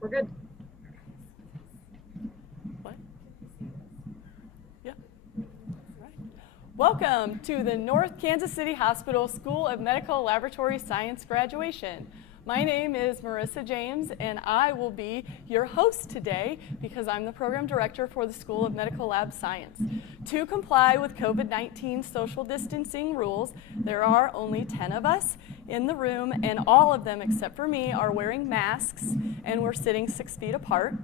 We're good. What? Yeah. Right. Welcome to the North Kansas City Hospital School of Medical Laboratory Science graduation. My name is Marissa James, and I will be your host today because I'm the program director for the School of Medical Lab Science. To comply with COVID-19 social distancing rules, there are only 10 of us in the room, and all of them except for me are wearing masks, and we're sitting 6 feet apart.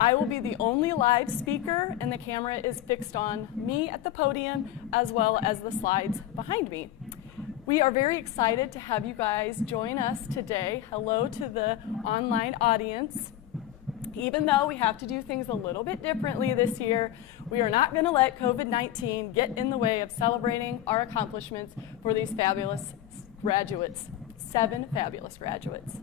I will be the only live speaker, and the camera is fixed on me at the podium as well as the slides behind me. We are very excited to have you guys join us today. Hello to the online audience. Even though we have to do things a little bit differently this year, we are not going to let COVID-19 get in the way of celebrating our accomplishments for these fabulous graduates, 7 fabulous graduates.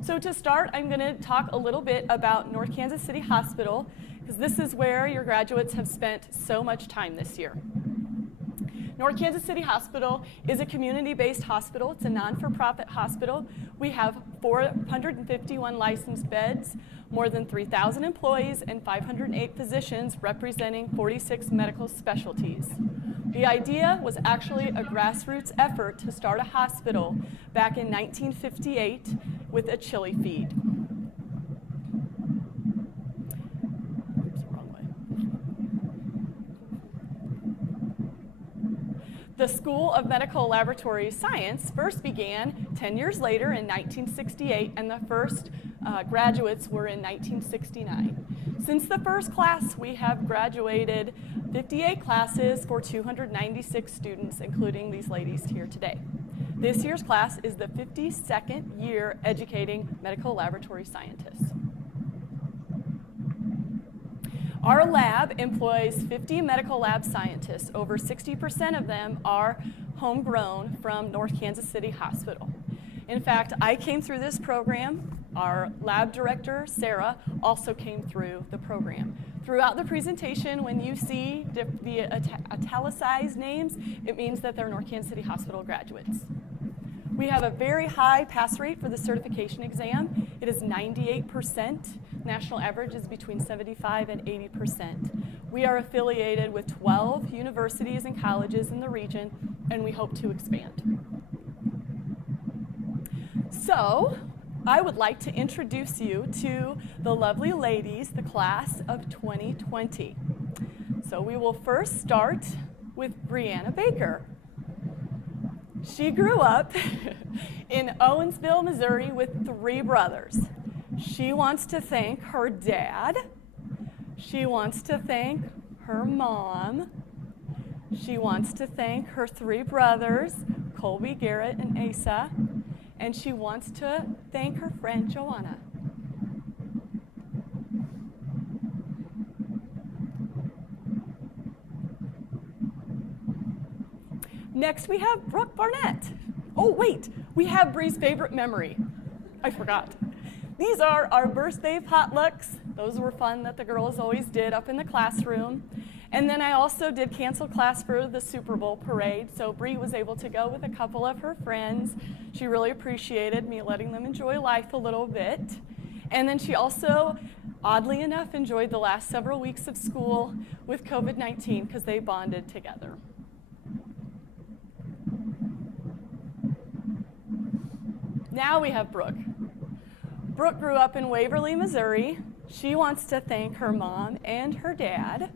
So to start, I'm going to talk a little bit about North Kansas City Hospital, because this is where your graduates have spent so much time this year. North Kansas City Hospital is a community-based hospital. It's a non-for-profit hospital. We have 451 licensed beds, more than 3,000 employees, and 508 physicians representing 46 medical specialties. The idea was actually a grassroots effort to start a hospital back in 1958 with a chili feed. The School of Medical Laboratory Science first began 10 years later in 1968, and the first graduates were in 1969. Since the first class, we have graduated 58 classes for 296 students, including these ladies here today. This year's class is the 52nd year educating medical laboratory scientists. Our lab employs 50 medical lab scientists. Over 60% of them are homegrown from North Kansas City Hospital. In fact, I came through this program. Our lab director, Sarah, also came through the program. Throughout the presentation, when you see the italicized names, it means that they're North Kansas City Hospital graduates. We have a very high pass rate for the certification exam. It is 98%. National average is between 75 and 80%. We are affiliated with 12 universities and colleges in the region, and we hope to expand. So, I would like to introduce you to the lovely ladies, the class of 2020. So we will first start with Brianna Baker. She grew up in Owensville, Missouri with 3 brothers. She wants to thank her dad. She wants to thank her mom. She wants to thank her 3 brothers, Colby, Garrett, and Asa. And she wants to thank her friend, Joanna. Next, we have Brooke Barnett. Oh, wait, we have Bree's favorite memory. I forgot. These are our birthday potlucks. Those were fun that the girls always did up in the classroom. And then I also did cancel class for the Super Bowl parade, so Bree was able to go with a couple of her friends. She really appreciated me letting them enjoy life a little bit. And then she also, oddly enough, enjoyed the last several weeks of school with COVID-19 because they bonded together. Now we have Brooke. Brooke grew up in Waverly, Missouri. She wants to thank her mom and her dad.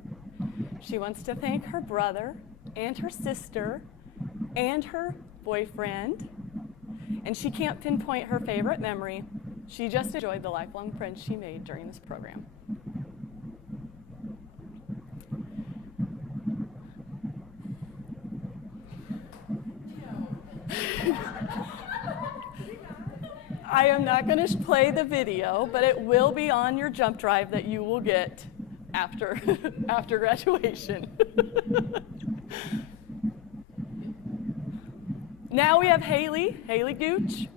She wants to thank her brother and her sister and her boyfriend. And she can't pinpoint her favorite memory. She just enjoyed the lifelong friends she made during this program. I am not going to play the video, but it will be on your jump drive that you will get after graduation. Now we have Haley Gooch.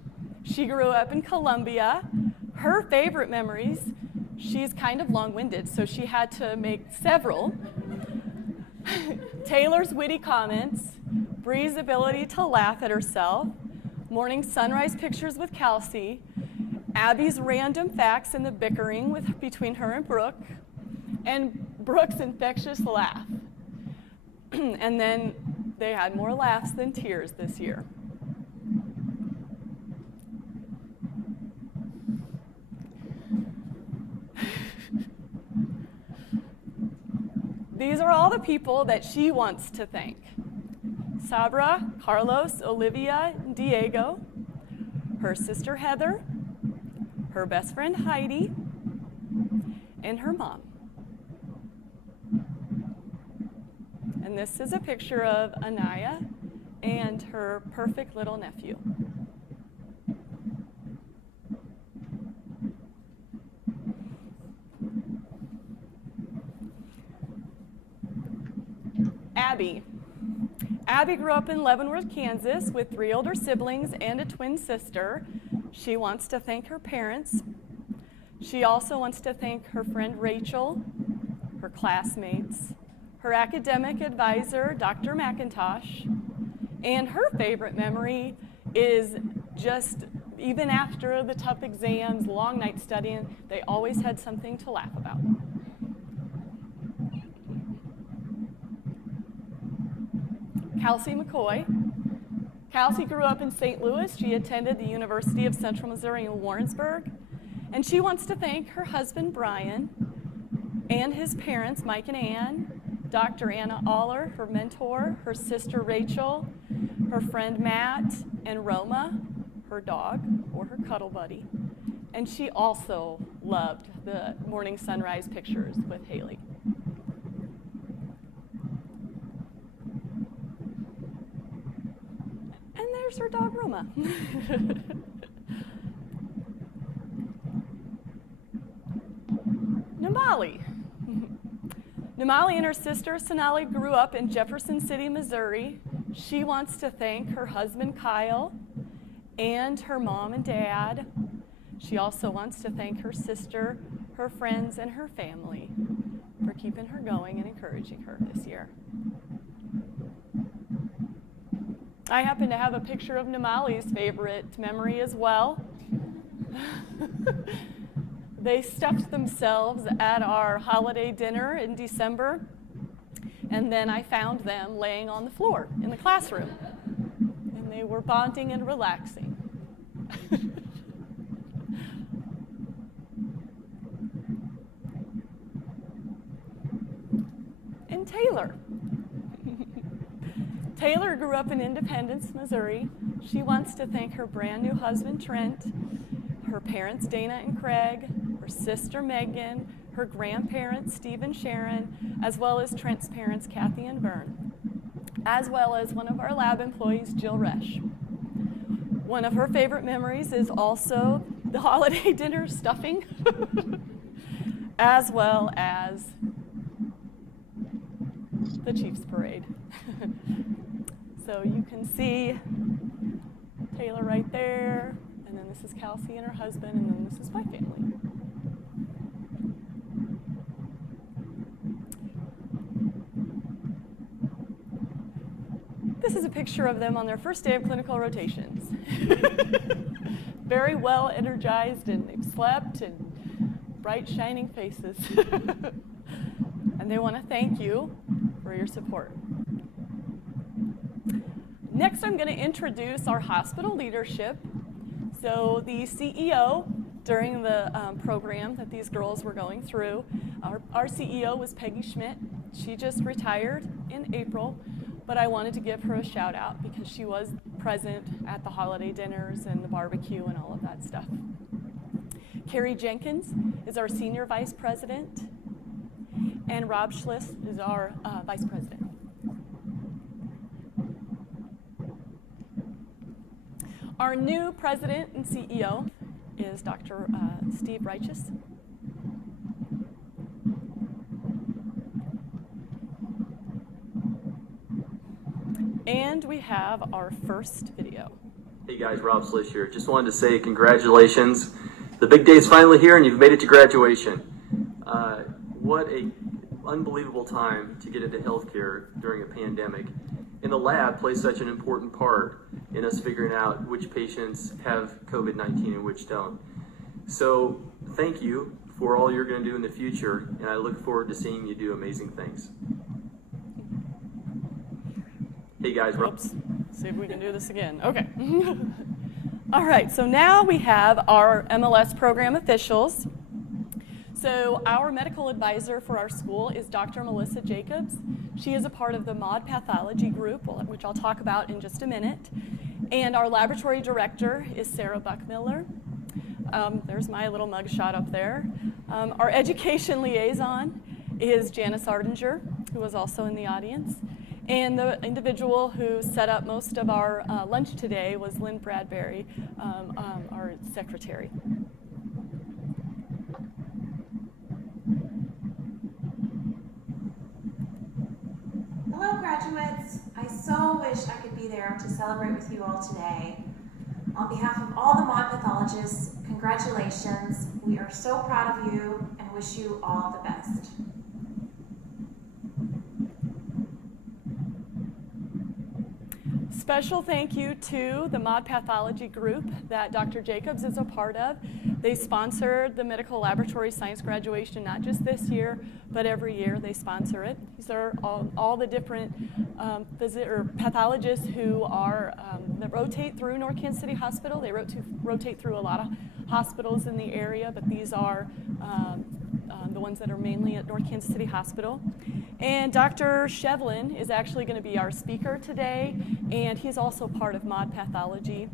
She grew up in Columbia. Her favorite memories, she's kind of long-winded, so she had to make several. Taylor's witty comments, Bree's ability to laugh at herself, morning sunrise pictures with Kelsey, Abby's random facts and the bickering between her and Brooke, and Brooke's infectious laugh. And then they had more laughs than tears this year. These are all the people that she wants to thank. Sabra, Carlos, Olivia, Diego, her sister Heather, her best friend Heidi, and her mom. And this is a picture of Anaya and her perfect little nephew. Abby. Abby grew up in Leavenworth, Kansas with 3 older siblings and a twin sister. She wants to thank her parents. She also wants to thank her friend Rachel, her classmates, her academic advisor, Dr. McIntosh, and her favorite memory is just, even after the tough exams, long night studying, they always had something to laugh about. Kelsey McCoy. Kelsey grew up in St. Louis. She attended the University of Central Missouri in Warrensburg, and she wants to thank her husband, Brian, and his parents, Mike and Ann, Dr. Anna Aller, her mentor, her sister, Rachel, her friend, Matt, and Roma, her dog, or her cuddle buddy. And she also loved the morning sunrise pictures with Haley. And there's her dog, Roma. Namali. Namali and her sister, Sonali, grew up in Jefferson City, Missouri. She wants to thank her husband, Kyle, and her mom and dad. She also wants to thank her sister, her friends, and her family for keeping her going and encouraging her this year. I happen to have a picture of Namali's favorite memory as well. They stuffed themselves at our holiday dinner in December, and then I found them laying on the floor in the classroom, and they were bonding and relaxing. And Taylor. Taylor grew up in Independence, Missouri. She wants to thank her brand new husband, Trent, her parents, Dana and Craig, her sister, Megan, her grandparents, Steve and Sharon, as well as Trent's parents, Kathy and Vern, as well as one of our lab employees, Jill Resch. One of her favorite memories is also the holiday dinner stuffing, as well as the Chiefs parade. So you can see Taylor right there, and then this is Kelsey and her husband, and then this is my family. This is a picture of them on their first day of clinical rotations. Very well energized, and they've slept, and bright, shining faces. And they want to thank you for your support. Next, I'm going to introduce our hospital leadership. So the CEO, during the program that these girls were going through, our CEO was Peggy Schmidt. She just retired in April, but I wanted to give her a shout out because she was present at the holiday dinners and the barbecue and all of that stuff. Carrie Jenkins is our senior vice president, and Rob Schliss is our vice president. Our new president and CEO is Dr. Steve Righteous. And we have our first video. Hey guys, Rob Schliss here. Just wanted to say congratulations. The big day is finally here and you've made it to graduation. What a unbelievable time to get into healthcare during a pandemic. And the lab plays such an important part in us figuring out which patients have COVID-19 and which don't. So thank you for all you're going to do in the future, and I look forward to seeing you do amazing things. Hey guys, Oops. See if we can do this again. Okay. All right, so now we have our MLS program officials. So our medical advisor for our school is Dr. Melissa Jacobs. She is a part of the MAUD pathology group, which I'll talk about in just a minute. And our laboratory director is Sarah Buckmiller. There's my little mugshot up there. Our education liaison is Janice Ardinger, who was also in the audience. And the individual who set up most of our lunch today was Lynn Bradbury, our secretary. Hello, graduates. I so wish I could be there to celebrate with you all today. On behalf of all the MAUD pathologists, congratulations. We are so proud of you and wish you all the best. Special thank you to the MAUD pathology group that Dr. Jacobs is a part of. They sponsored the medical laboratory science graduation, not just this year, but every year they sponsor it. These are all the different pathologists who are that rotate through North Kansas City Hospital. They rotate through a lot of hospitals in the area, but these are the ones that are mainly at North Kansas City Hospital. And Dr. Shevlin is actually going to be our speaker today, and he's also part of MAUD Pathology.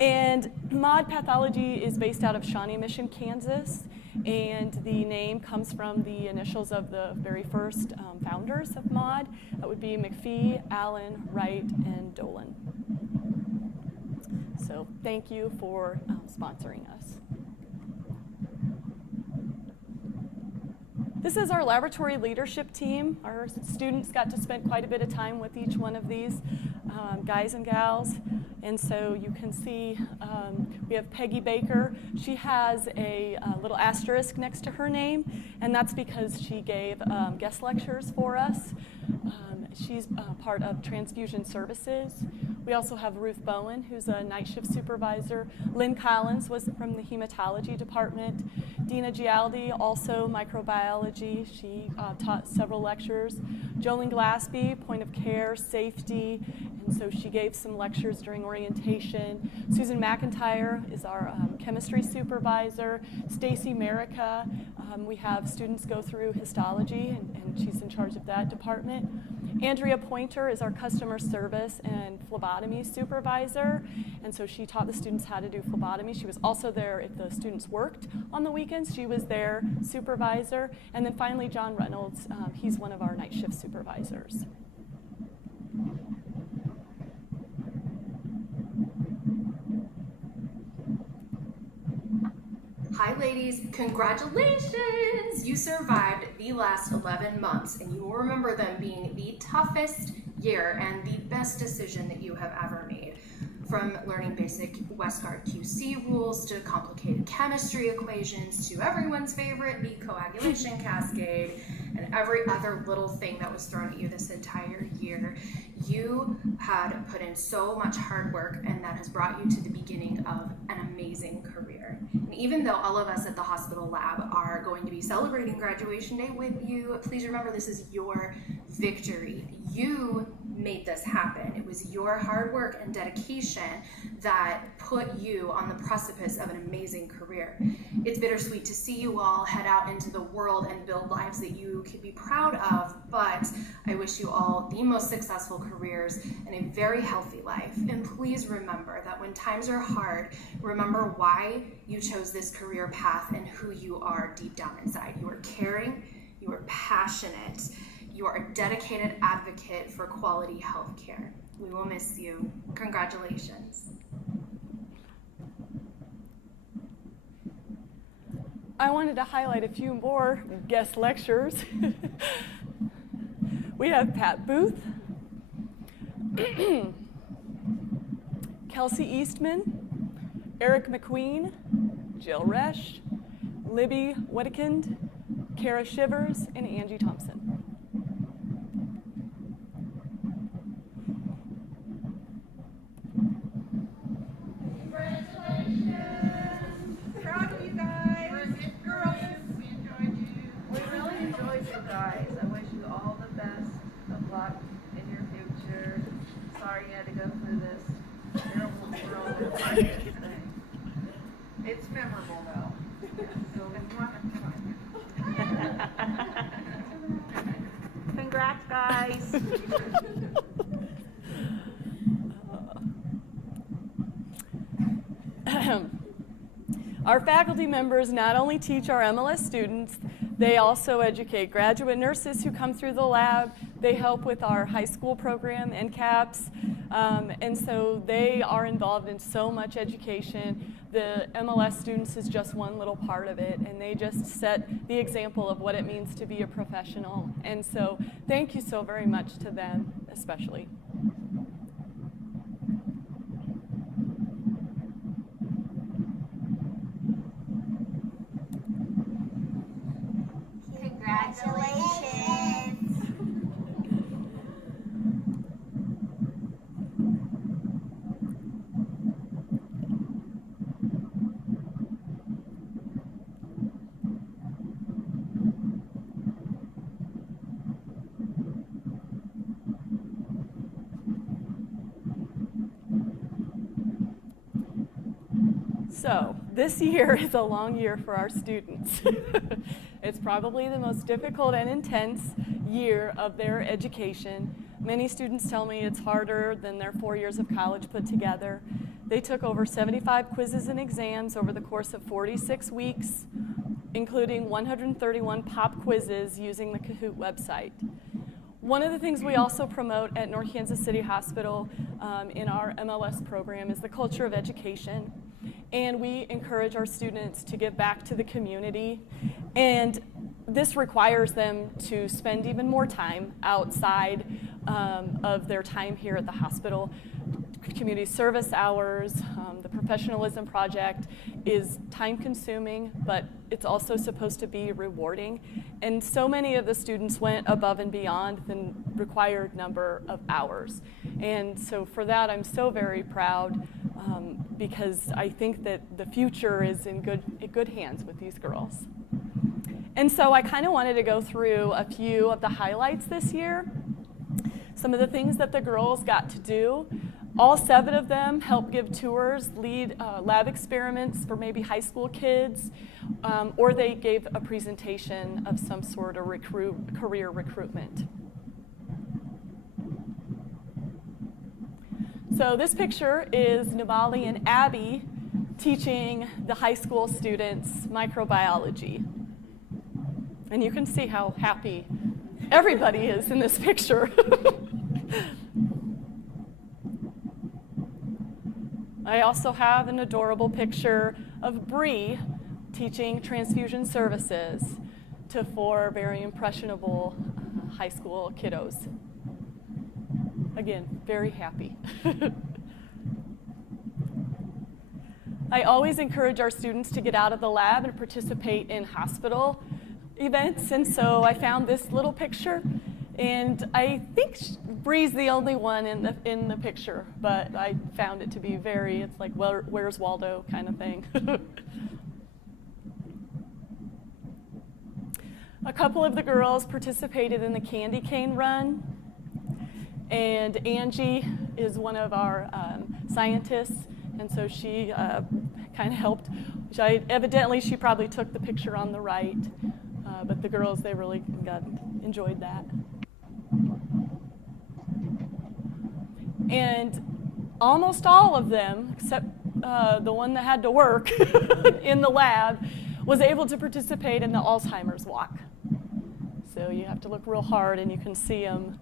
And MAUD Pathology is based out of Shawnee Mission, Kansas, and the name comes from the initials of the very first founders of MAUD. That would be McPhee, Allen, Wright, and Dolan. So thank you for sponsoring us. This is our laboratory leadership team. Our students got to spend quite a bit of time with each one of these guys and gals. And so you can see we have Peggy Baker. She has a little asterisk next to her name, and that's because she gave guest lectures for us. She's part of transfusion services. We also have Ruth Bowen, who's a night shift supervisor. Lynn Collins was from the hematology department. Dina Gialdi, also microbiology. She taught several lectures. Jolene Glaspie, point of care, safety, and so she gave some lectures during orientation. Susan McIntyre is our chemistry supervisor. Stacy Merica, we have students go through histology, and she's in charge of that department. Andrea Pointer is our customer service and phlebotomy supervisor, and so she taught the students how to do phlebotomy. She was also there if the students worked on the weekends. She was their supervisor. And then finally, John Reynolds, he's one of our night shift supervisors. Hi ladies, congratulations! You survived the last 11 months and you will remember them being the toughest year and the best decision that you have ever made. From learning basic Westgard QC rules to complicated chemistry equations to everyone's favorite, the coagulation cascade, and every other little thing that was thrown at you this entire year. You had put in so much hard work, and that has brought you to the beginning of an amazing career. And even though all of us at the hospital lab are going to be celebrating graduation day with you, please remember this is your victory. You made this happen. It was your hard work and dedication that put you on the precipice of an amazing career. It's bittersweet to see you all head out into the world and build lives that you can be proud of, but I wish you all the most successful careers and a very healthy life. And please remember that when times are hard, remember why you chose this career path and who you are deep down inside. You are caring, you are passionate, you are a dedicated advocate for quality health care. We will miss you. Congratulations. I wanted to highlight a few more guest lectures. We have Pat Booth, Kelsey Eastman, Eric McQueen, Jill Resch, Libby Wedekind, Kara Shivers, and Angie Thompson. Proud of you guys. It's memorable though. Congrats, guys. Our faculty members not only teach our MLS students, they also educate graduate nurses who come through the lab. They help with our high school program, NCAPS, and so they are involved in so much education. The MLS students is just one little part of it, and they just set the example of what it means to be a professional. And so thank you so very much to them, especially. Congratulations. So this year is a long year for our students. It's probably the most difficult and intense year of their education. Many students tell me it's harder than their 4 years of college put together. They took over 75 quizzes and exams over the course of 46 weeks, including 131 pop quizzes using the Kahoot website. One of the things we also promote at North Kansas City Hospital in our MLS program is the culture of education. And we encourage our students to give back to the community. And this requires them to spend even more time outside of their time here at the hospital. Community service hours, the professionalism project is time consuming, but it's also supposed to be rewarding. And so many of the students went above and beyond the required number of hours. And so for that, I'm so very proud because I think that the future is in good hands with these girls. And so I kind of wanted to go through a few of the highlights this year. Some of the things that the girls got to do. All 7 of them helped give tours, lead lab experiments for maybe high school kids, or they gave a presentation of some sort of career recruitment. So this picture is Nabali and Abby teaching the high school students microbiology. And you can see how happy everybody is in this picture. I also have an adorable picture of Bree teaching transfusion services to 4 very impressionable high school kiddos. Again, very happy. I always encourage our students to get out of the lab and participate in hospital events, and so I found this little picture, and I think Bree's the only one in the picture, but I found it to be it's like, where's Waldo kind of thing. A couple of the girls participated in the candy cane run. And Angie is one of our scientists, and so she kind of helped. Evidently, she probably took the picture on the right, but the girls, they really enjoyed that. And almost all of them, except the one that had to work in the lab, was able to participate in the Alzheimer's walk. So you have to look real hard, and you can see them.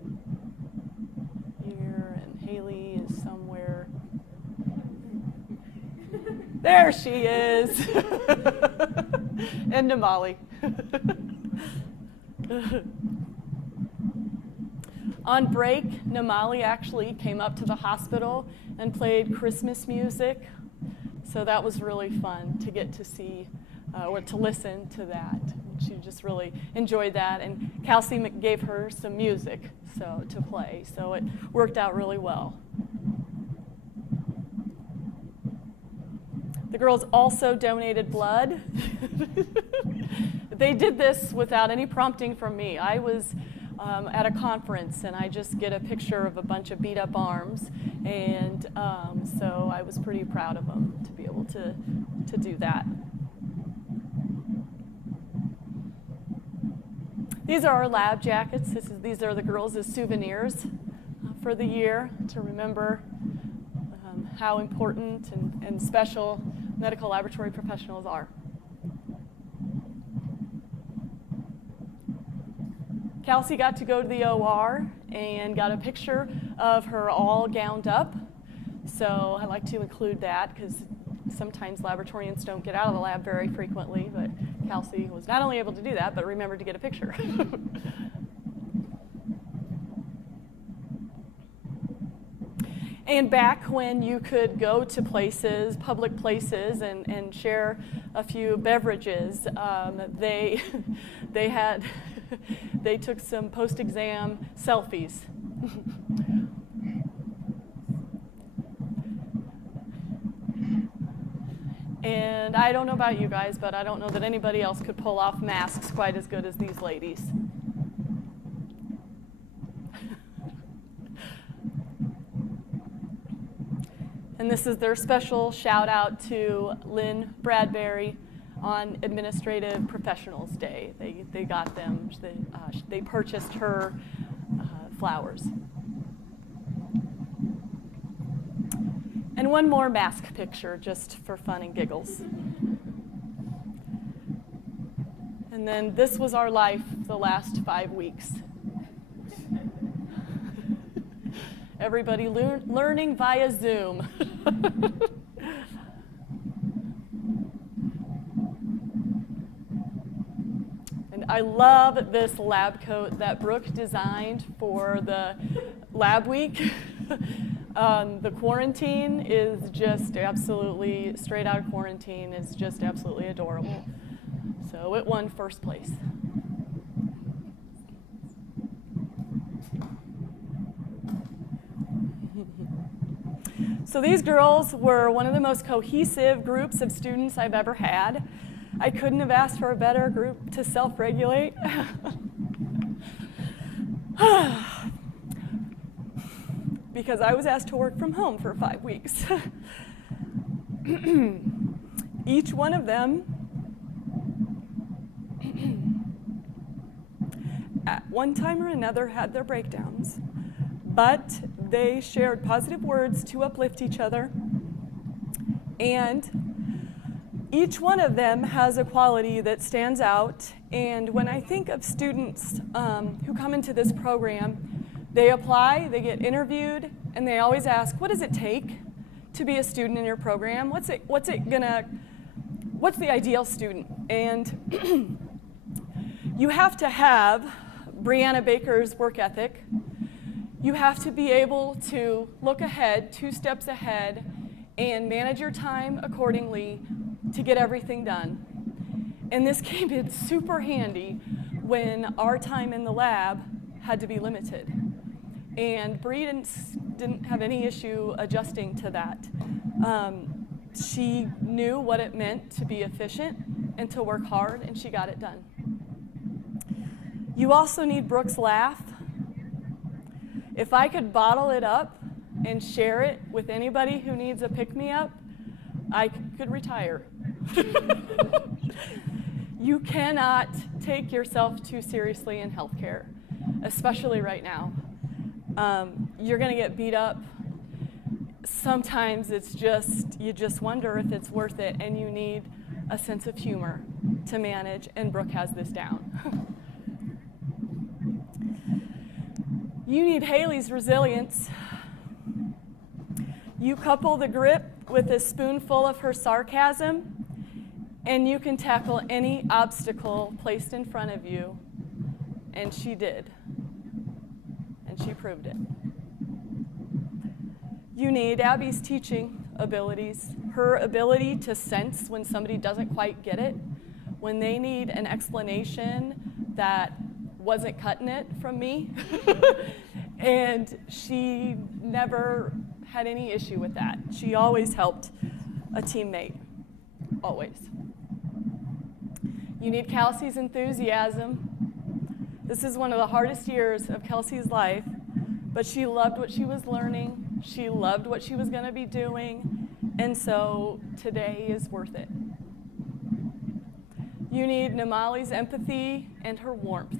Haley is somewhere. There she is. And Namali. On break, Namali actually came up to the hospital and played Christmas music. So that was really fun to get to see or to listen to that. She just really enjoyed that, and Kelsey gave her some music to play, so it worked out really well. The girls also donated blood. They did this without any prompting from me. I was at a conference, and I just get a picture of a bunch of beat-up arms, and so I was pretty proud of them to be able to to do that. These are our lab jackets. These are the girls' souvenirs for the year to remember how important and special medical laboratory professionals are. Kelsey got to go to the OR and got a picture of her all gowned up. So I like to include that because sometimes laboratorians don't get out of the lab very frequently, but Kelsey was not only able to do that, but remembered to get a picture. And back when you could go to places, public places, and share a few beverages, they took some post-exam selfies. And I don't know about you guys, but I don't know that anybody else could pull off masks quite as good as these ladies. And this is their special shout out to Lynn Bradbury on Administrative Professionals Day. They got them, they purchased her flowers. And one more mask picture just for fun and giggles. And then this was our life the last 5 weeks. Everybody learning via Zoom. And I love this lab coat that Brooke designed for the lab week. The quarantine is just absolutely, straight out of quarantine, is just absolutely adorable. So it won first place. So these girls were one of the most cohesive groups of students I've ever had. I couldn't have asked for a better group to self-regulate. Because I was asked to work from home for 5 weeks. Each one of them, at one time or another, had their breakdowns. But they shared positive words to uplift each other. And each one of them has a quality that stands out. And when I think of students who come into this program, they apply, they get interviewed, and they always ask, what does it take to be a student in your program? What's the ideal student? And you have to have Brianna Baker's work ethic. You have to be able to look ahead, 2 steps ahead, and manage your time accordingly to get everything done. And this came in super handy when our time in the lab had to be limited. And Bree didn't have any issue adjusting to that. She knew what it meant to be efficient and to work hard, and she got it done. You also need Brooke's laugh. If I could bottle it up and share it with anybody who needs a pick-me-up, I could retire. You cannot take yourself too seriously in healthcare, especially right now. You're going to get beat up. Sometimes it's just, you just wonder if it's worth it, and you need a sense of humor to manage, and Brooke has this down. You need Haley's resilience. You couple the grip with a spoonful of her sarcasm, and you can tackle any obstacle placed in front of you. And she did. And she proved it. You need Abby's teaching abilities, her ability to sense when somebody doesn't quite get it, when they need an explanation that wasn't cutting it from me. And she never had any issue with that. She always helped a teammate, always. You need Kelsey's enthusiasm. This is one of the hardest years of Kelsey's life, but she loved what she was learning. She loved what she was going to be doing, And so today is worth it. You need Namali's empathy and her warmth.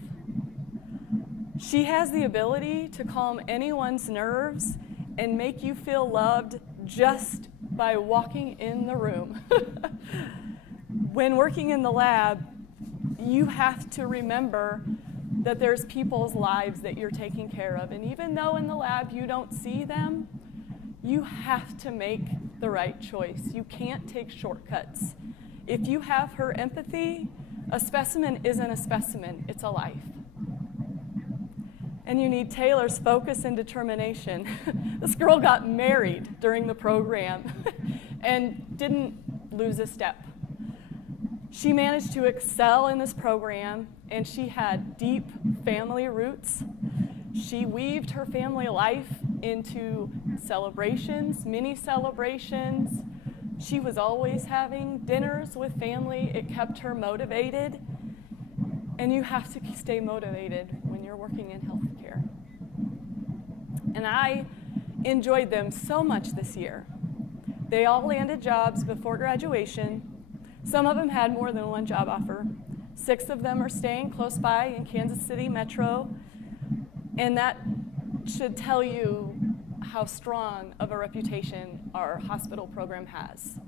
She has the ability to calm anyone's nerves and make you feel loved just by walking in the room. When working in the lab, you have to remember that there's people's lives that you're taking care of. And even though in the lab you don't see them, you have to make the right choice. You can't take shortcuts. If you have her empathy, a specimen isn't a specimen, it's a life. And you need Taylor's focus and determination. This girl got married during the program and didn't lose a step. She managed to excel in this program, and she had deep family roots. She weaved her family life into celebrations, mini celebrations. She was always having dinners with family. It kept her motivated. And you have to stay motivated when you're working in healthcare. And I enjoyed them so much this year. They all landed jobs before graduation. Some of them had more than one job offer. 6 of them are staying close by in Kansas City Metro. And that should tell you how strong of a reputation our hospital program has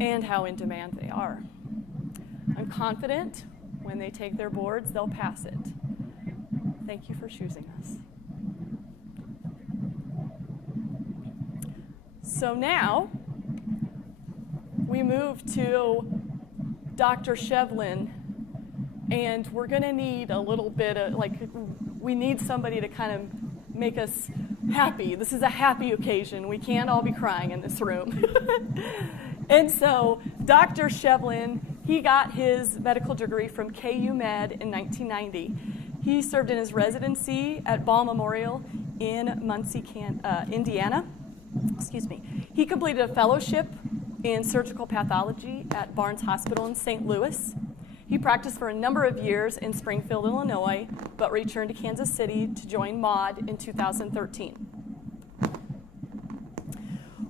and how in demand they are. I'm confident when they take their boards, they'll pass it. Thank you for choosing us. So now we move to Dr. Shevlin, and we're going to need a little bit of, we need somebody to kind of make us happy. This is a happy occasion. We can't all be crying in this room. And so Dr. Shevlin, he got his medical degree from KU Med in 1990. He served in his residency at Ball Memorial in Muncie, Indiana. Excuse me. He completed a fellowship in surgical pathology at Barnes Hospital in St. Louis. He practiced for a number of years in Springfield, Illinois, but returned to Kansas City to join MAUD in 2013.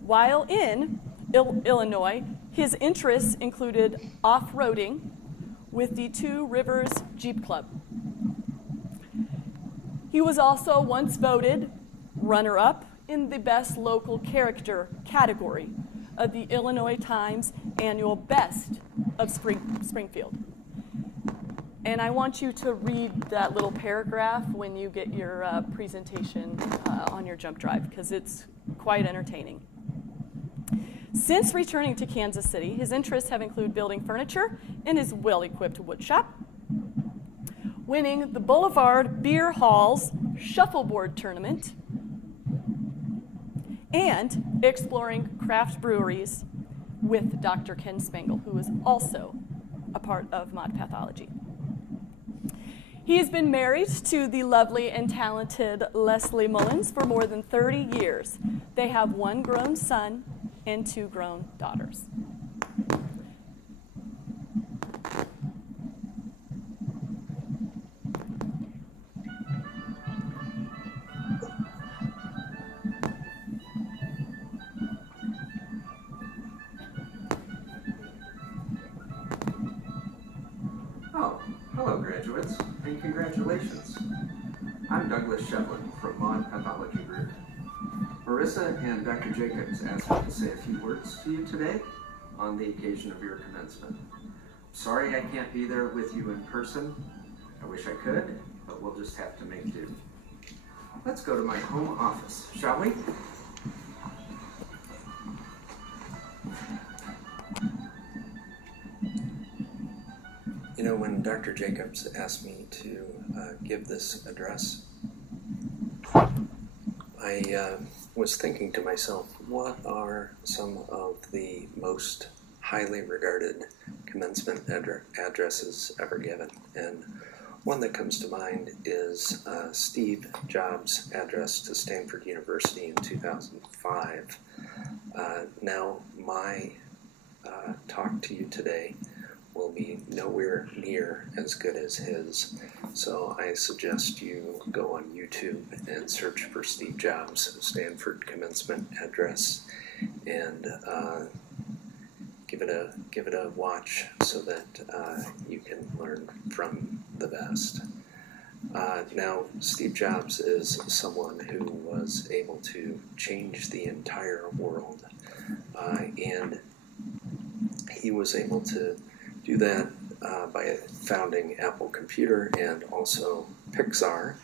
While in Illinois, his interests included off-roading with the Two Rivers Jeep Club. He was also once voted runner-up in the Best Local Character category of the Illinois Times Annual Best of Springfield. And I want you to read that little paragraph when you get your presentation on your jump drive, because it's quite entertaining. Since returning to Kansas City, his interests have included building furniture in his well-equipped wood shop, winning the Boulevard Beer Hall's Shuffleboard Tournament, and exploring craft breweries with Dr. Ken Spangle, who is also a part of MAUD Pathology. He has been married to the lovely and talented Leslie Mullins for more than 30 years. They have 1 grown son and 2 grown daughters. Oh, hello graduates, and congratulations. I'm Douglas Shevlin from MAUD Pathology Group. Marissa and Dr. Jacobs asked me to say a few words to you today on the occasion of your commencement. Sorry I can't be there with you in person. I wish I could, but we'll just have to make do. Let's go to my home office, shall we? You know, when Dr. Jacobs asked me to give this address, I was thinking to myself, what are some of the most highly regarded commencement addresses ever given? And one that comes to mind is Steve Jobs' address to Stanford University in 2005. Now, my talk to you today will be nowhere near as good as his. So I suggest you go on YouTube and search for Steve Jobs' Stanford commencement address, and give it a watch so that you can learn from the best. Now, Steve Jobs is someone who was able to change the entire world, and he was able to do that by founding Apple Computer and also Pixar,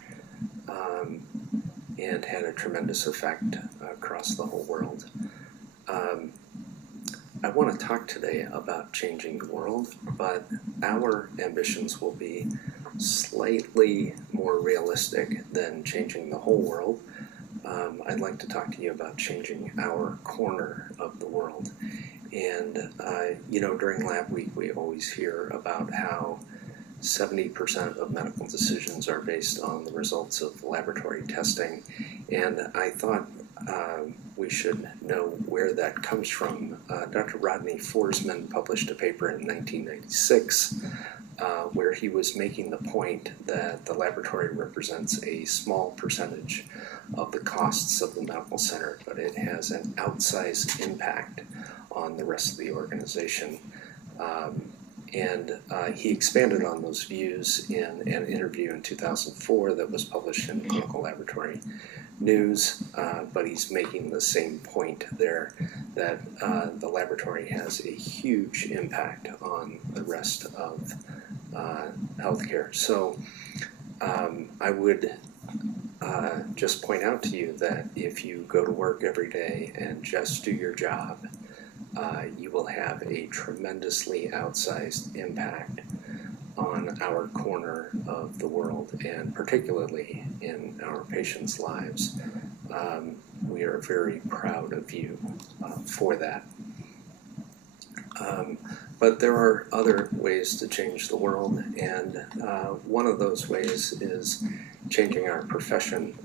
and had a tremendous effect across the whole world. I want to talk today about changing the world, but our ambitions will be slightly more realistic than changing the whole world. I'd like to talk to you about changing our corner of the world. And, during Lab Week, we always hear about how 70% of medical decisions are based on the results of laboratory testing. And I thought we should know where that comes from. Dr. Rodney Forsman published a paper in 1996 where he was making the point that the laboratory represents a small percentage of the costs of the medical center, but it has an outsized impact on the rest of the organization. And he expanded on those views in an interview in 2004 that was published in Clinical Laboratory News, but he's making the same point there, that the laboratory has a huge impact on the rest of healthcare. So I would just point out to you that if you go to work every day and just do your job, you will have a tremendously outsized impact on our corner of the world, and particularly in our patients' lives. We are very proud of you for that. But there are other ways to change the world, and one of those ways is changing our profession.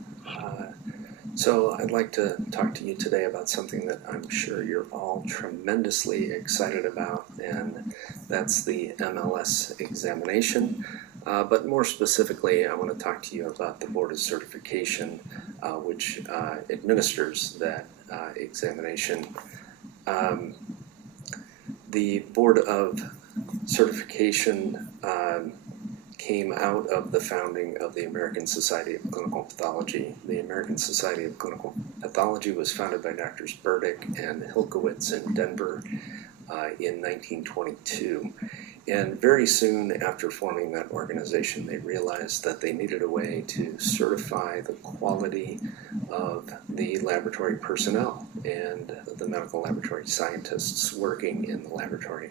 So I'd like to talk to you today about something that I'm sure you're all tremendously excited about, and that's the MLS examination. But more specifically, I want to talk to you about the Board of Certification, which administers that examination. The Board of Certification came out of the founding of the American Society of Clinical Pathology. The American Society of Clinical Pathology was founded by Drs. Burdick and Hilkowitz in Denver in 1922. And very soon after forming that organization, they realized that they needed a way to certify the quality of the laboratory personnel and the medical laboratory scientists working in the laboratory.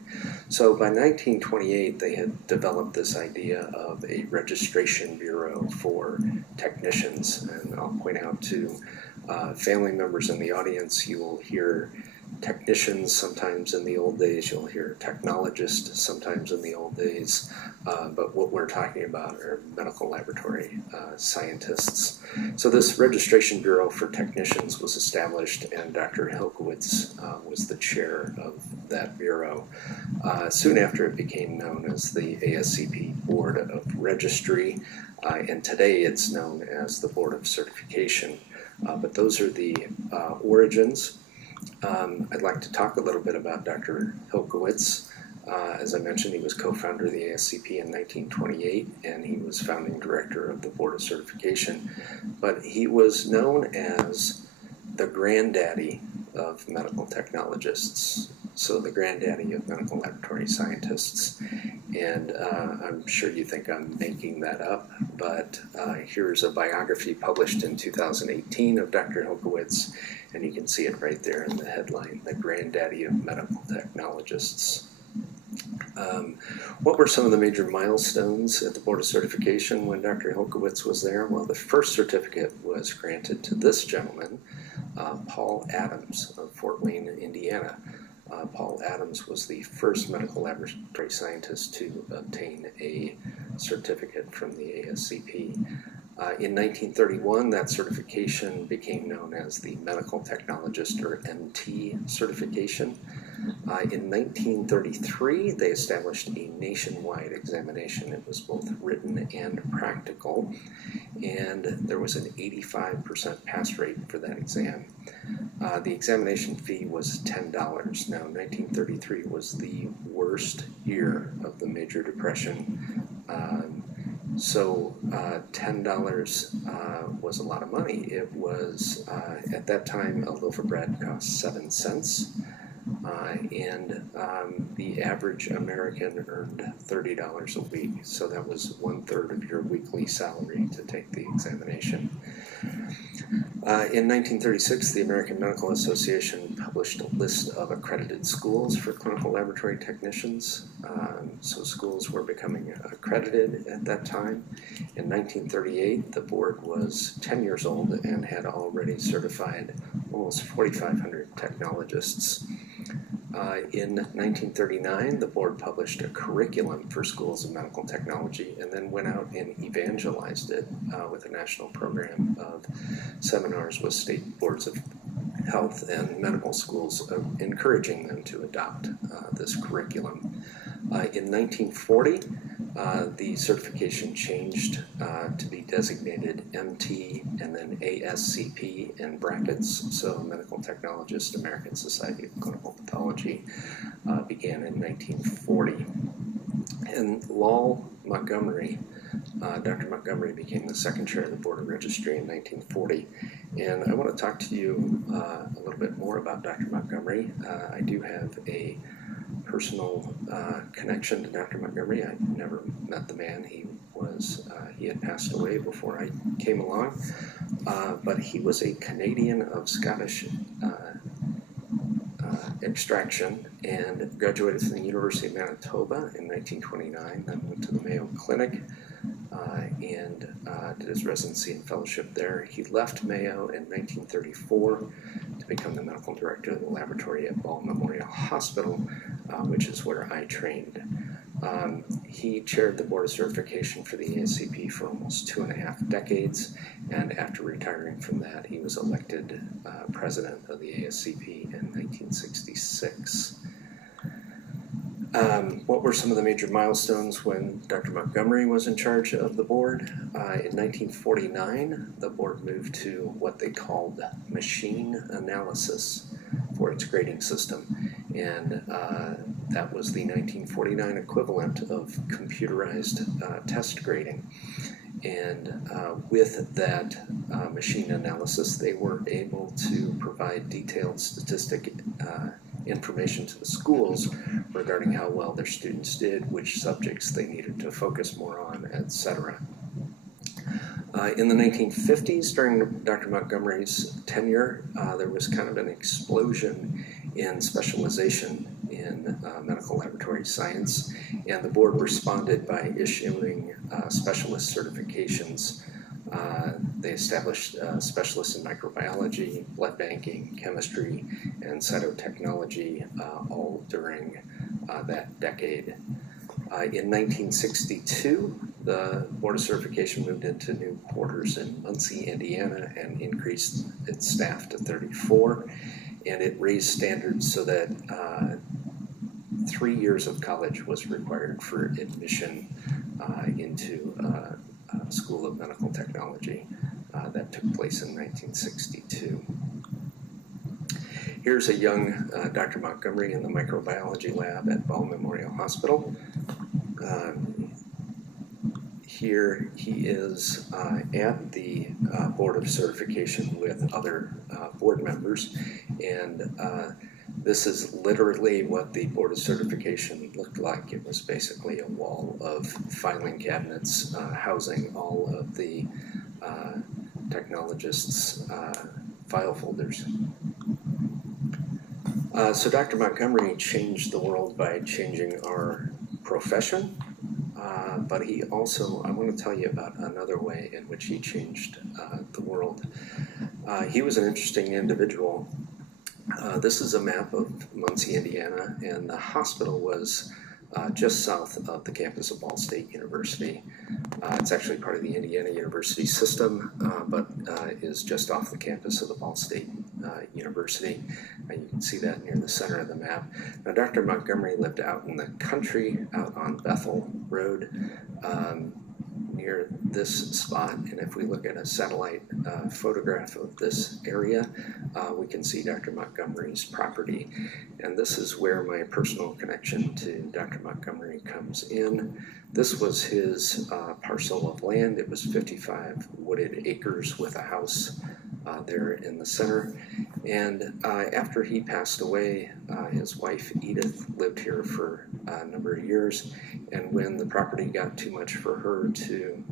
So by 1928, they had developed this idea of a registration bureau for technicians. And I'll point out to family members in the audience, you will hear technicians sometimes in the old days, you'll hear technologists sometimes in the old days, but what we're talking about are medical laboratory scientists. So this Registration Bureau for Technicians was established, and Dr. Hilkowitz was the chair of that bureau. Soon after, it became known as the ASCP Board of Registry, and today it's known as the Board of Certification. But those are the origins. I'd like to talk a little bit about Dr. Hilkowitz. As I mentioned, he was co-founder of the ASCP in 1928, and he was founding director of the Board of Certification. But he was known as the granddaddy of medical technologists, so the granddaddy of medical laboratory scientists. And I'm sure you think I'm making that up, but here's a biography published in 2018 of Dr. Hilkowitz, and you can see it right there in the headline, The Granddaddy of Medical Technologists. What were some of the major milestones at the Board of Certification when Dr. Hilkowitz was there? Well, the first certificate was granted to this gentleman, Paul Adams of Fort Wayne, Indiana. Paul Adams was the first medical laboratory scientist to obtain a certificate from the ASCP. In 1931, that certification became known as the Medical Technologist, or MT certification. In 1933, they established a nationwide examination. It was both written and practical, and there was an 85% pass rate for that exam. The examination fee was $10. Now, 1933 was the worst year of the Major Depression. So $10 was a lot of money. It was, at that time, a loaf of bread cost 7 cents. And the average American earned $30 a week. So that was 1/3 of your weekly salary to take the examination. In 1936, the American Medical Association published a list of accredited schools for clinical laboratory technicians. So schools were becoming accredited at that time. In 1938, the board was 10 years old and had already certified almost 4,500 technologists. In 1939, the board published a curriculum for schools of medical technology and then went out and evangelized it with a national program of seminars with state boards of health and medical schools, encouraging them to adopt this curriculum. In 1940, the certification changed to be designated MT and then ASCP in brackets, so Medical Technologist American Society of Clinical Pathology began in 1940. And Lowell Montgomery, Dr. Montgomery became the second chair of the Board of Registry in 1940. And I want to talk to you a little bit more about Dr. Montgomery. I do have a personal connection to Dr. Montgomery. I never met the man. He had passed away before I came along, but he was a Canadian of Scottish extraction and graduated from the University of Manitoba in 1929, then went to the Mayo Clinic and did his residency and fellowship there. He left Mayo in 1934 to become the medical director of the laboratory at Ball Memorial Hospital, which is where I trained. He chaired the Board of Certification for the ASCP for almost 2.5 decades, and after retiring from that, he was elected president of the ASCP in 1966. What were some of the major milestones when Dr. Montgomery was in charge of the board? In 1949, the board moved to what they called machine analysis for its grading system, and that was the 1949 equivalent of computerized test grading. And with that machine analysis, they were able to provide detailed statistic information to the schools regarding how well their students did, which subjects they needed to focus more on, etc. In the 1950s, during Dr. Montgomery's tenure, there was kind of an explosion in specialization in medical laboratory science, and the board responded by issuing specialist certifications. They established specialists in microbiology, blood banking, chemistry, and cytotechnology, all during that decade. In 1962, the Board of Certification moved into new quarters in Muncie, Indiana, and increased its staff to 34. And it raised standards so that 3 years of college was required for admission into School of Medical Technology. That took place in 1962. Here's a young Dr. Montgomery in the microbiology lab at Ball Memorial Hospital. Here he is at the Board of Certification with other board members, and this is literally what the Board of Certification looked like. It was basically a wall of filing cabinets housing all of the technologists' file folders. So Dr. Montgomery changed the world by changing our profession, but he also, I want to tell you about another way in which he changed the world. He was an interesting individual. This is a map of Muncie, Indiana, and the hospital was just south of the campus of Ball State University. It's actually part of the Indiana University system, but is just off the campus of the Ball State University. You can see that near the center of the map. Now, Dr. Montgomery lived out in the country, out on Bethel Road, near this spot. And if we look at a satellite photograph of this area, we can see Dr. Montgomery's property. And this is where my personal connection to Dr. Montgomery comes in. This was his parcel of land. It was 55 wooded acres with a house there in the center. And after he passed away, his wife Edith lived here for a number of years. And when the property got too much for her to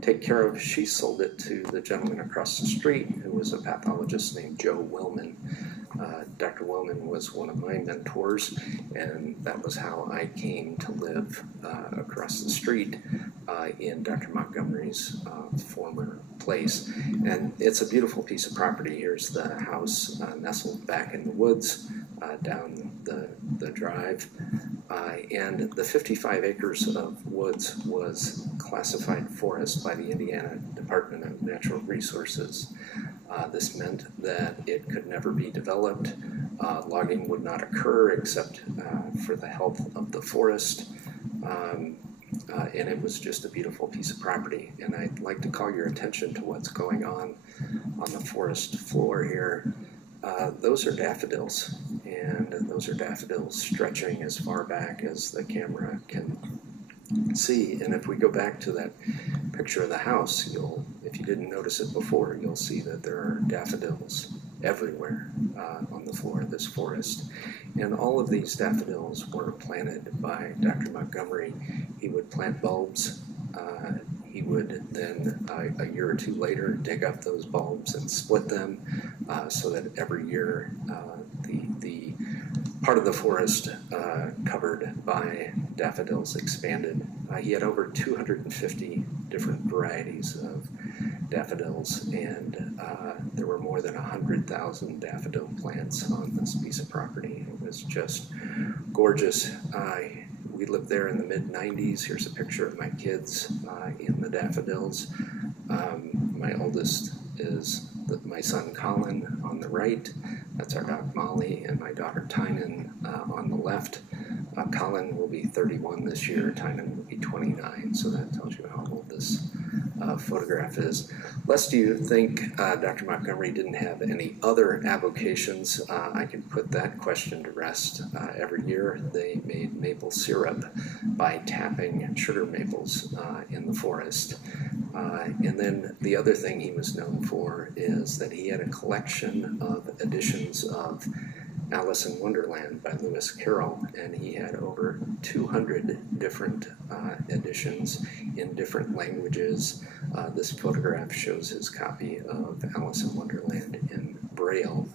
take care of, she sold it to the gentleman across the street, who was a pathologist named Joe Willman. Dr. Willman was one of my mentors, and that was how I came to live across the street in Dr. Montgomery's former place. And it's a beautiful piece of property. Here's the house nestled back in the woods down the drive. And the 55 acres of woods was classified forest by the Indiana Department of Natural Resources. This meant that it could never be developed. Logging would not occur except for the health of the forest. And it was just a beautiful piece of property. And I'd like to call your attention to what's going on the forest floor here. Those are daffodils, and those are daffodils stretching as far back as the camera can see. And if we go back to that picture of the house, if you didn't notice it before, you'll see that there are daffodils everywhere on the floor of this forest. And all of these daffodils were planted by Dr. Montgomery. He would plant bulbs. He would then, a year or two later, dig up those bulbs and split them so that every year the part of the forest covered by daffodils expanded. He had over 250 different varieties of daffodils, and there were more than 100,000 daffodil plants on this piece of property. It was just gorgeous. We lived there in the mid-90s. Here's a picture of my kids in the daffodils. My oldest is my son Colin on the right. That's our dog Molly, and my daughter Tynan on the left. Colin will be 31 this year. Tynan will be 29, so that tells you how old this photograph is. Lest you think Dr. Montgomery didn't have any other avocations, I can put that question to rest. Every year they made maple syrup by tapping sugar maples in the forest. And then the other thing he was known for is that he had a collection of editions of Alice in Wonderland by Lewis Carroll, and he had over 200 different editions in different languages. This photograph shows his copy of Alice in Wonderland in Braille.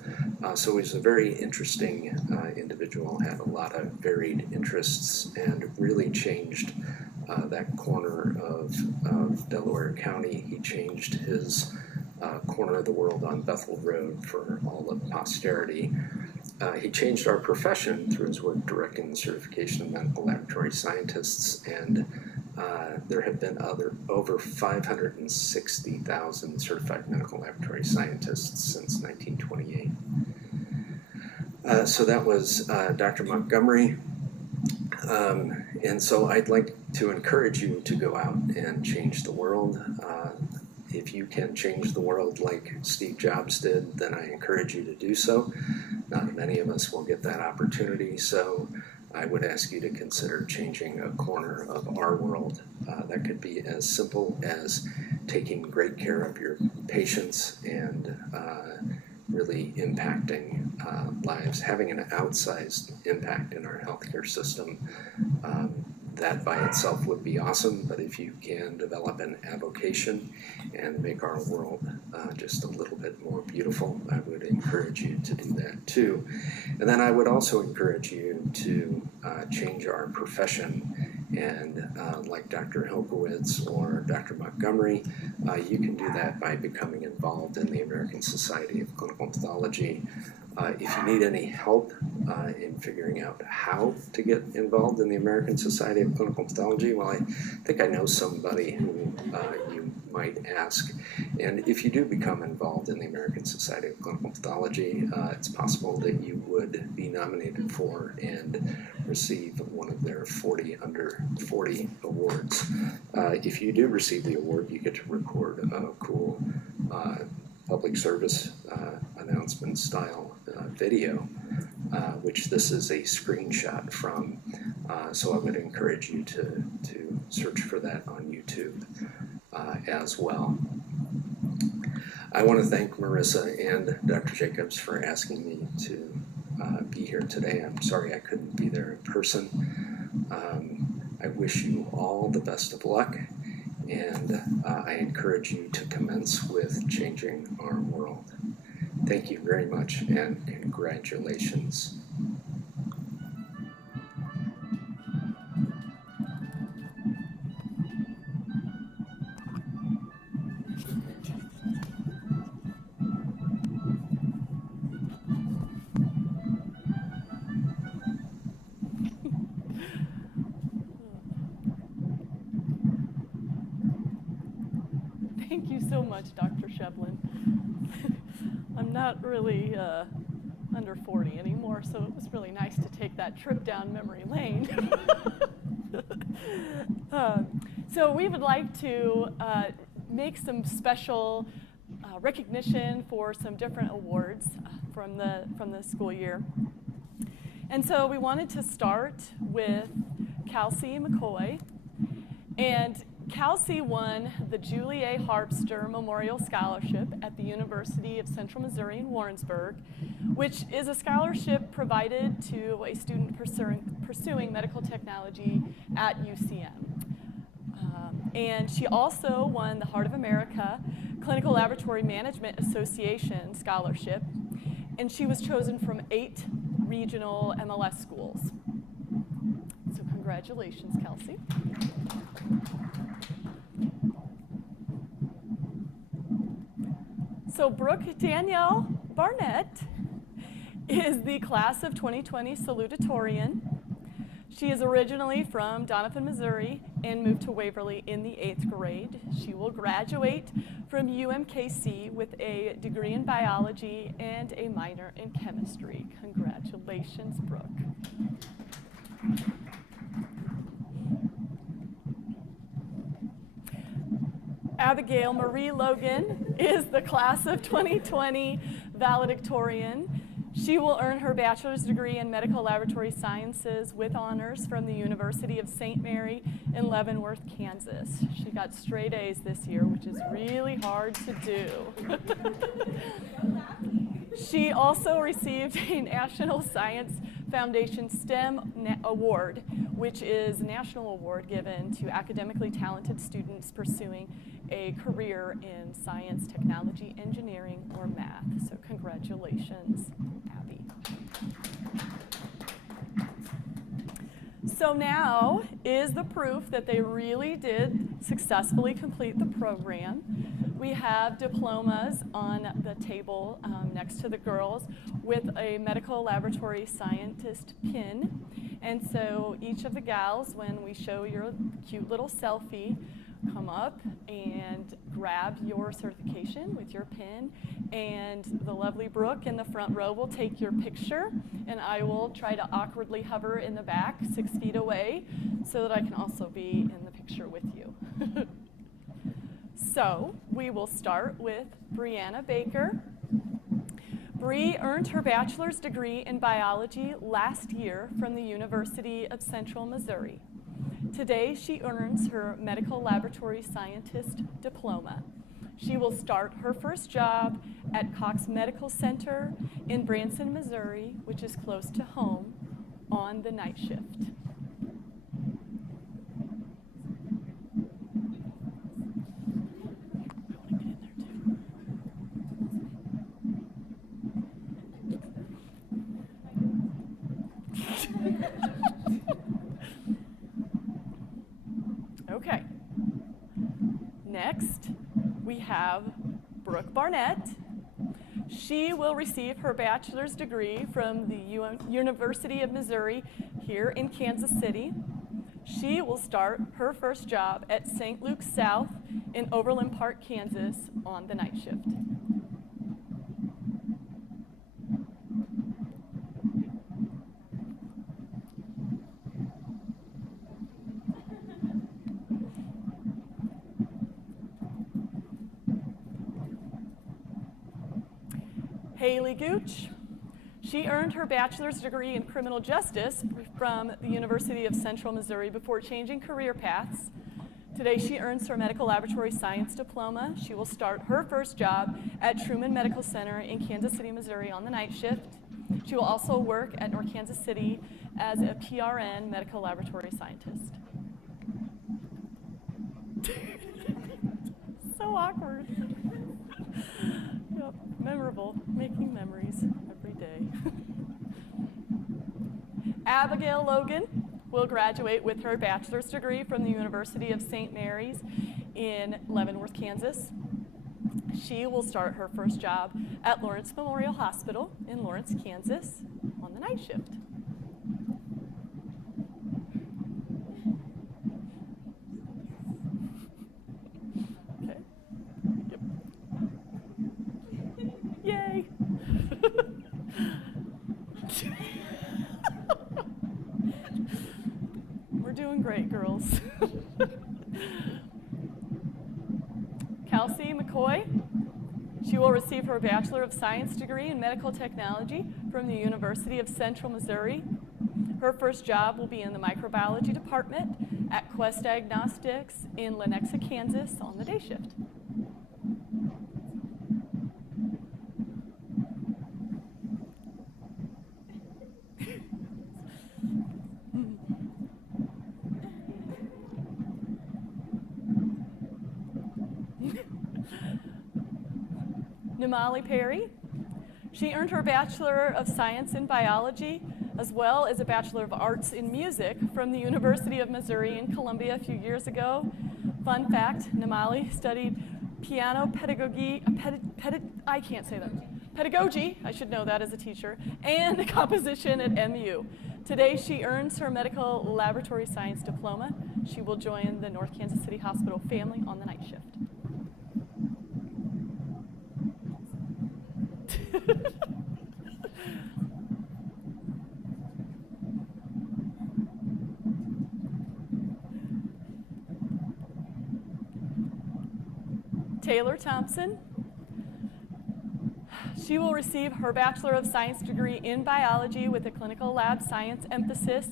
So he was a very interesting individual, had a lot of varied interests, and really changed that corner of Delaware County. He changed his corner of the world on Bethel Road for all of posterity. He changed our profession through his work directing the certification of medical laboratory scientists, and there have been over 560,000 certified medical laboratory scientists since 1928. So that was Dr. Montgomery. And so I'd like to encourage you to go out and change the world. If you can change the world like Steve Jobs did, then I encourage you to do so. Not many of us will get that opportunity, so I would ask you to consider changing a corner of our world. That could be as simple as taking great care of your patients and really impacting lives, having an outsized impact in our healthcare system. That by itself would be awesome, but if you can develop an avocation and make our world just a little bit more beautiful, I would encourage you to do that too. And then I would also encourage you to change our profession. And like Dr. Hilkowitz or Dr. Montgomery, you can do that by becoming involved in the American Society of Clinical Pathology. If you need any help in figuring out how to get involved in the American Society of Clinical Pathology, well, I think I know somebody who you might ask. And if you do become involved in the American Society of Clinical Pathology, it's possible that you would be nominated for and receive one of their 40 under 40 awards. If you do receive the award, you get to record a cool public service announcement style video, which this is a screenshot from. So I would encourage you to search for that on YouTube as well. I want to thank Marissa and Dr. Jacobs for asking me to be here today. I'm sorry I couldn't be there in person. I wish you all the best of luck, and I encourage you to commence with changing our world. Thank you very much, and congratulations. Thank you so much, Dr. Shevlin. I'm not really under 40 anymore, so it was really nice to take that trip down memory lane. So we would like to make some special recognition for some different awards from the school year. And so we wanted to start with Kelsey McCoy. And Kelsey won the Julie A. Harpster Memorial Scholarship at the University of Central Missouri in Warrensburg, which is a scholarship provided to a student pursuing medical technology at UCM. And she also won the Heart of America Clinical Laboratory Management Association Scholarship, and she was chosen from 8 regional MLS schools. So congratulations, Kelsey. So Brooke Danielle Barnett is the class of 2020 salutatorian. She is originally from Doniphan, Missouri, and moved to Waverly in the 8th grade. She will graduate from UMKC with a degree in biology and a minor in chemistry. Congratulations, Brooke. Abigail Marie Logan is the class of 2020 valedictorian. She will earn her bachelor's degree in medical laboratory sciences with honors from the University of St. Mary in Leavenworth, Kansas. She got straight A's this year, which is really hard to do. She also received a National Science Foundation STEM Award, which is a national award given to academically talented students pursuing a career in science, technology, engineering, or math. So congratulations, Abby. So now is the proof that they really did successfully complete the program. We have diplomas on the table next to the girls with a medical laboratory scientist pin. And so each of the gals, when we show your cute little selfie, come up and grab your certification with your pin, and the lovely Brooke in the front row will take your picture, and I will try to awkwardly hover in the back 6 feet away so that I can also be in the picture with you. So we will start with Brianna Baker. Bree earned her bachelor's degree in biology last year from the University of Central Missouri. Today, she earns her medical laboratory scientist diploma. She will start her first job at Cox Medical Center in Branson, Missouri, which is close to home, on the night shift. Okay. Next, we have Brooke Barnett. She will receive her bachelor's degree from the University of Missouri here in Kansas City. She will start her first job at St. Luke's South in Overland Park, Kansas on the night shift. Haley Gooch. She earned her bachelor's degree in criminal justice from the University of Central Missouri before changing career paths. Today she earns her medical laboratory science diploma. She will start her first job at Truman Medical Center in Kansas City, Missouri on the night shift. She will also work at North Kansas City as a PRN medical laboratory scientist. So awkward. Yep, memorable, making memories every day. Abigail Logan will graduate with her bachelor's degree from the University of St. Mary's in Leavenworth, Kansas. She will start her first job at Lawrence Memorial Hospital in Lawrence, Kansas on the night shift. Okay. Yep. Yay! We're doing great, girls. Kelsey McCoy. She will receive her Bachelor of Science degree in Medical Technology from the University of Central Missouri. Her first job will be in the microbiology department at Quest Diagnostics in Lenexa, Kansas on the day shift. Namali Perry. She earned her Bachelor of Science in Biology as well as a Bachelor of Arts in Music from the University of Missouri in Columbia a few years ago. Fun fact, Namali studied piano pedagogy, I can't say that. Pedagogy, I should know that as a teacher, and composition at MU. Today she earns her Medical Laboratory Science Diploma. She will join the North Kansas City Hospital family on the night shift. Taylor Thompson. She will receive her Bachelor of Science degree in biology with a clinical lab science emphasis,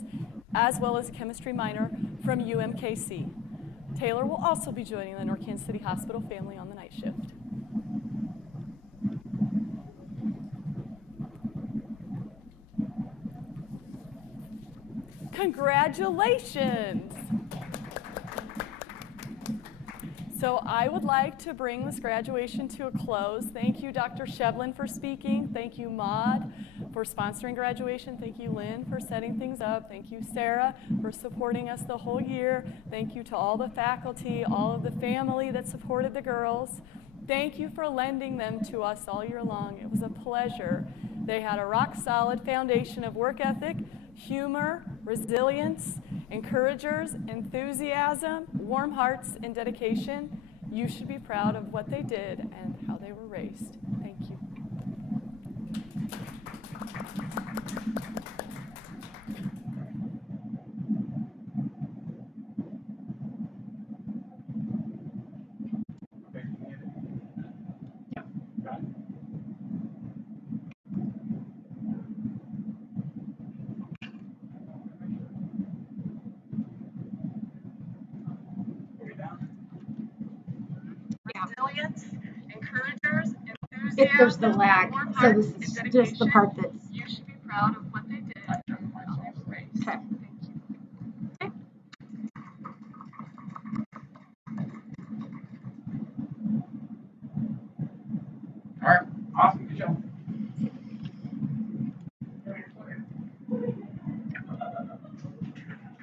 as well as a chemistry minor from UMKC. Taylor will also be joining the North Kansas City Hospital family on the night shift. Congratulations! So I would like to bring this graduation to a close. Thank you, Dr. Shevlin, for speaking. Thank you, Maud, for sponsoring graduation. Thank you, Lynn, for setting things up. Thank you, Sarah, for supporting us the whole year. Thank you to all the faculty, all of the family that supported the girls. Thank you for lending them to us all year long. It was a pleasure. They had a rock-solid foundation of work ethic, humor, resilience, encouragers, enthusiasm, warm hearts, and dedication. You should be proud of what they did and how they were raised. Thank you. Resilience, encouragers, If there's the lag, so this is just the part that's you should be proud of